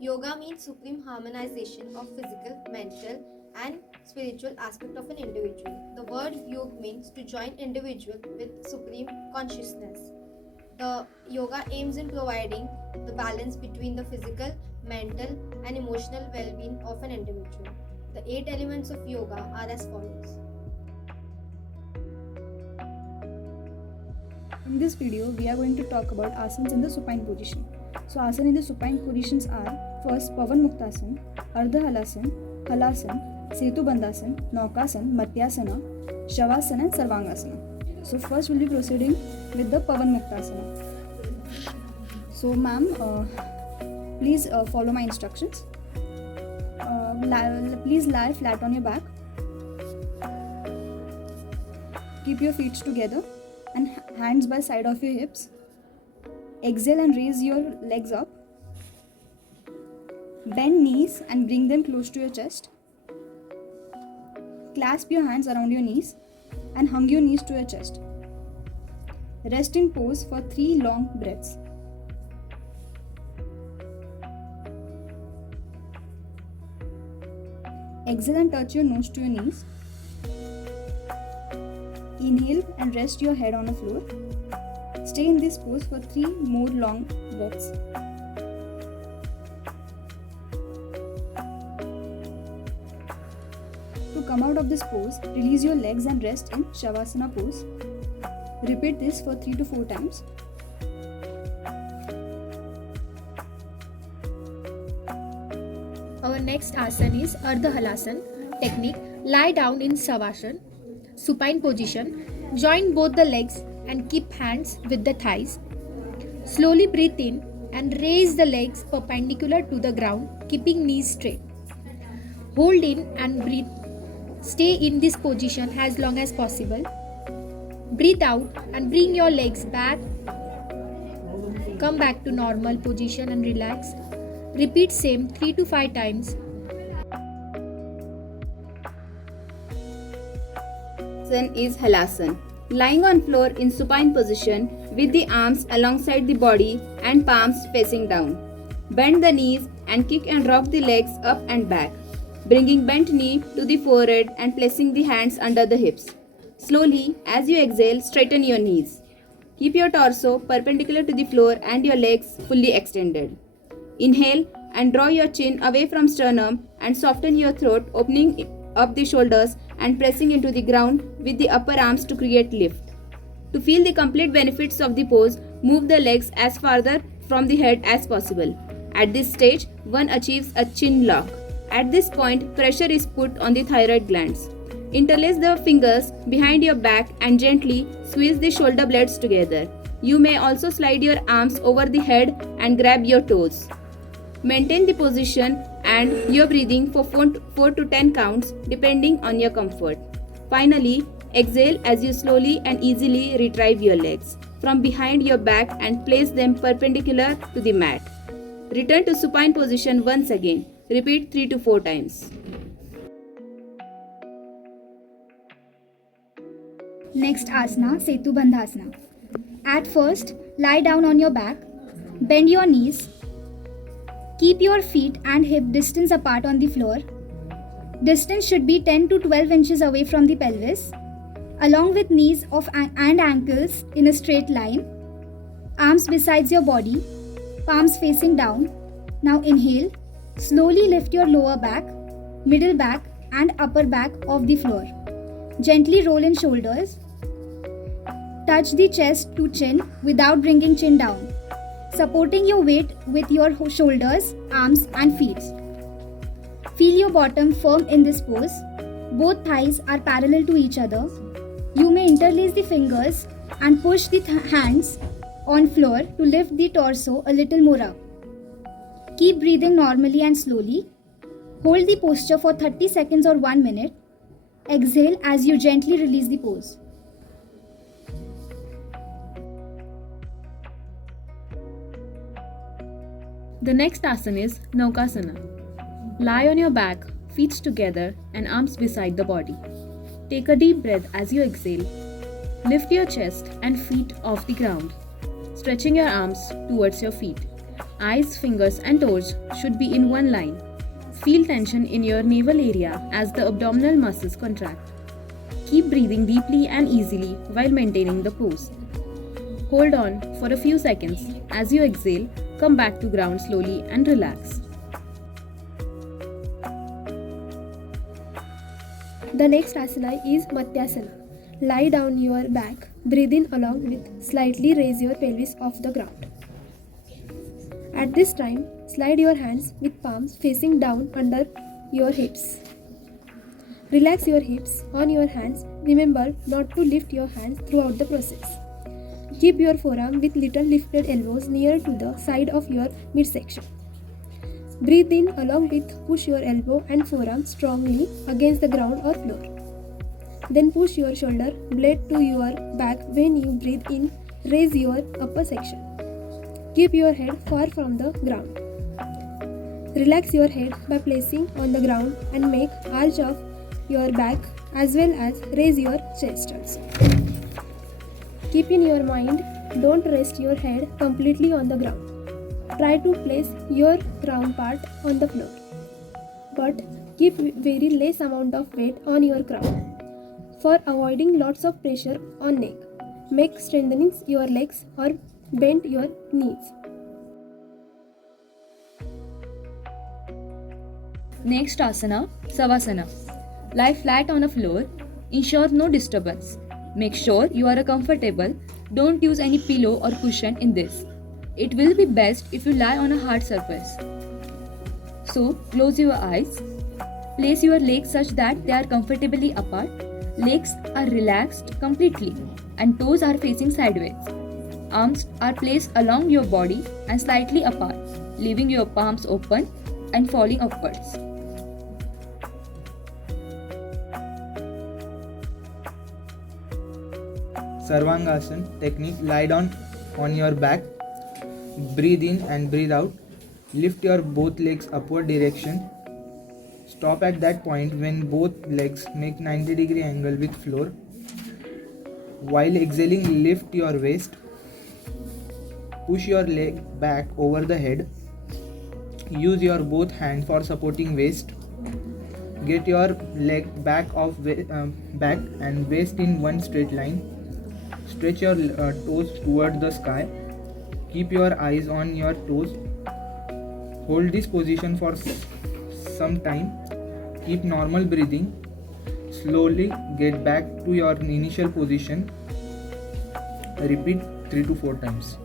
Yoga means supreme harmonization of physical, mental, and spiritual aspect of an individual. The word yoga means to join individual with supreme consciousness. The yoga aims in providing the balance between the physical, mental, and emotional well-being of an individual. The 8 elements of yoga are as follows. In this video, we are going to talk about asanas in the supine position. So, asanas in the supine positions are first Pavan Muktasana, Ardha Halasan, Halasan, Setu Bandhasan, Naukasan, Matyasana, Shavasana, and Sarvangasana. So, first we'll be proceeding with the Pavan Muktasana. So, ma'am, please follow my instructions. Please lie flat on your back. Keep your feet together and hands by side of your hips. Exhale and raise your legs up. Bend knees and bring them close to your chest. Clasp your hands around your knees and hug your knees to your chest. Rest in pose for 3 long breaths. Exhale and touch your nose to your knees. Inhale and rest your head on the floor. Stay in this pose for 3 more long breaths. To come out of this pose, release your legs and rest in Shavasana pose. Repeat this for 3 to 4 times. Our next asana is Ardha Halasan technique. Lie down in Savasana, supine position. Join both the legs and keep hands with the thighs. Slowly breathe in and raise the legs perpendicular to the ground, keeping knees straight. Hold in and breathe. Stay in this position as long as possible. Breathe out and bring your legs back. Come back to normal position and relax. Repeat same 3 to 5 times. Asana is Halasan. Lying on floor in supine position with the arms alongside the body and palms facing down. Bend the knees and kick and rock the legs up and back, bringing bent knee to the forehead and placing the hands under the hips. Slowly, as you exhale, straighten your knees. Keep your torso perpendicular to the floor and your legs fully extended. Inhale and draw your chin away from sternum and soften your throat, opening up the shoulders and pressing into the ground with the upper arms to create lift. To feel the complete benefits of the pose, move the legs as farther from the head as possible. At this stage, one achieves a chin lock. At this point, pressure is put on the thyroid glands. Interlace the fingers behind your back and gently squeeze the shoulder blades together. You may also slide your arms over the head and grab your toes. Maintain the position and your breathing for 4 to 10 counts depending on your comfort. Finally, exhale as you slowly and easily retrieve your legs from behind your back and place them perpendicular to the mat. Return to supine position once again. Repeat 3 to 4 times. Next asana, Setu Bandhasana. At first, lie down on your back. Bend your knees. Keep your feet and hip distance apart on the floor. Distance should be 10 to 12 inches away from the pelvis, along with knees and ankles in a straight line. Arms besides your body, palms facing down. Now inhale. Slowly lift your lower back, middle back and upper back off the floor. Gently roll in shoulders. Touch the chest to chin without bringing chin down, supporting your weight with your shoulders, arms and feet. Feel your bottom firm in this pose. Both thighs are parallel to each other. You may interlace the fingers and push the hands on floor to lift the torso a little more up. Keep breathing normally and slowly. Hold the posture for 30 seconds or 1 minute. Exhale as you gently release the pose. The next asana is Naukasana. Lie on your back, feet together and arms beside the body. Take a deep breath as you exhale. Lift your chest and feet off the ground, stretching your arms towards your feet. Eyes, fingers, and toes should be in one line. Feel tension in your navel area as the abdominal muscles contract. Keep breathing deeply and easily while maintaining the pose. Hold on for a few seconds. As you exhale, come back to ground slowly and relax. The next asana is Matyasana. Lie down your back, breathe in along with slightly raise your pelvis off the ground. At this time, slide your hands with palms facing down under your hips. Relax your hips on your hands. Remember not to lift your hands throughout the process. Keep your forearm with little lifted elbows near to the side of your midsection. Breathe in along with push your elbow and forearm strongly against the ground or floor. Then push your shoulder blade to your back. When you breathe in, raise your upper section. Keep your head far from the ground. Relax your head by placing on the ground and make arch of your back as well as raise your chest also. Keep in your mind, don't rest your head completely on the ground. Try to place your crown part on the floor, but keep very less amount of weight on your crown. For avoiding lots of pressure on neck, make strengthening your legs or bend your knees. Next asana, Savasana. Lie flat on a floor. Ensure no disturbance. Make sure you are comfortable. Don't use any pillow or cushion in this. It will be best if you lie on a hard surface. So, close your eyes. Place your legs such that they are comfortably apart. Legs are relaxed completely and toes are facing sideways. Arms are placed along your body and slightly apart, leaving your palms open and falling upwards. Sarvangasana technique. Lie down on your back. Breathe in and breathe out. Lift your both legs upward direction. Stop at that point when both legs make 90-degree angle with floor. While exhaling, lift your waist. Push your leg back over the head. Use your both hands for supporting waist. Get your leg back and waist in one straight line. Stretch your toes toward the sky. Keep your eyes on your toes. Hold this position for some time. Keep normal breathing. Slowly get back to your initial position. Repeat 3 to 4 times.